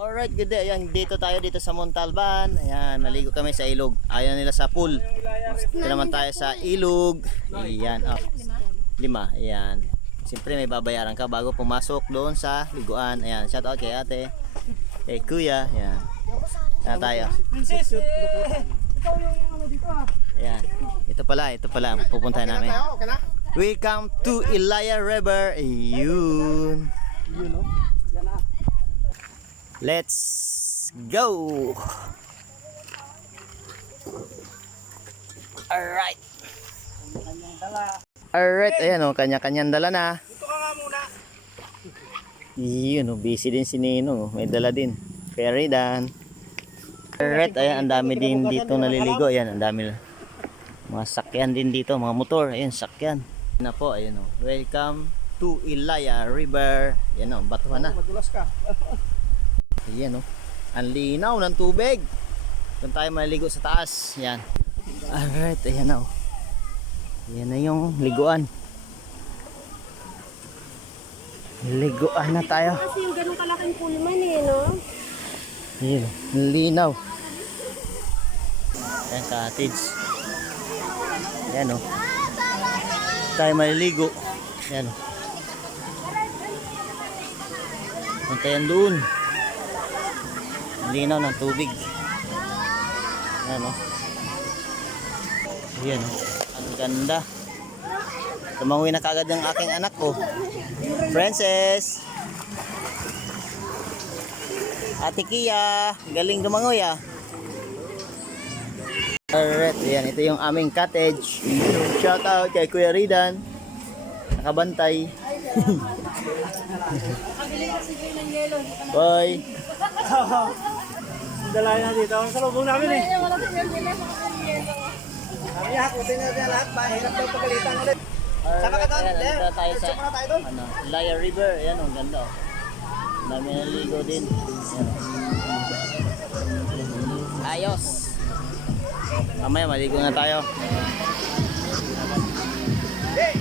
Alright, good day. Ayan, dito tayo dito sa Montalban. Ayan, naligo kami sa ilog. Ayaw nila sa pool. Dito naman tayo sa ilog. Ayan, oh. 5. Ayan. Siyempre may babayaran ka bago pumasok doon sa liguan. Ayan, shout out kay ate. Kay kuya. Ayan. Ayan tayo. Princess, ikaw yung ano dito ah. Ayan. Ito pala ang pupuntahan namin. Welcome to Ilaya River. Ayun. Yun o. Yan ah. Let's go. Alright. Alright, ayan o, kanya-kanyang dala na. Dito ka nga muna. Yun o, busy din si Nino. May dala din. Feridan. Alright, ayan, ang dami din dito naliligo. Ayan, ang dami. Mga sakyan din dito, mga motor. Ayan, sakyan. Na po, ayan o. Welcome to Ilaya River. Ayan o, batuhan na. Madulas ka. Ayan o. Ang linaw ng tubig. Doon tayo maliligo sa taas. Ayan. Alright, ayan na o. Ayan na yung liguan. Liguan na tayo. Kasi yung ganun kalaking pulman eh, no? Ayan, ang linaw. Ayan, cottage. Ayan o. Tayo maliligo. Ayan o. Punta yan doon. Ang linaw ng tubig. Ayan o. Ayan o. Ang ganda. Tumangoy na kagad ng aking anak ko. Princess! Ate Kia, galing lumangoy ah. Alright, ayan, ito yung aming cottage. Shout out kay Kuya Ridan. Nakabantay. Bye. Dalayan na dito. Ang salubong namin eh. Sabi niya, hakutin na niya lahat. Mahirap daw pagalitan ulit. Sama ka doon. Ayan, nandito tayo sa Sama na tayo doon. Ilaya River. Ayan, ang ganda oh. Dami naligo din. Ayan. Ayos. Mamaya maligo na tayo. Hey!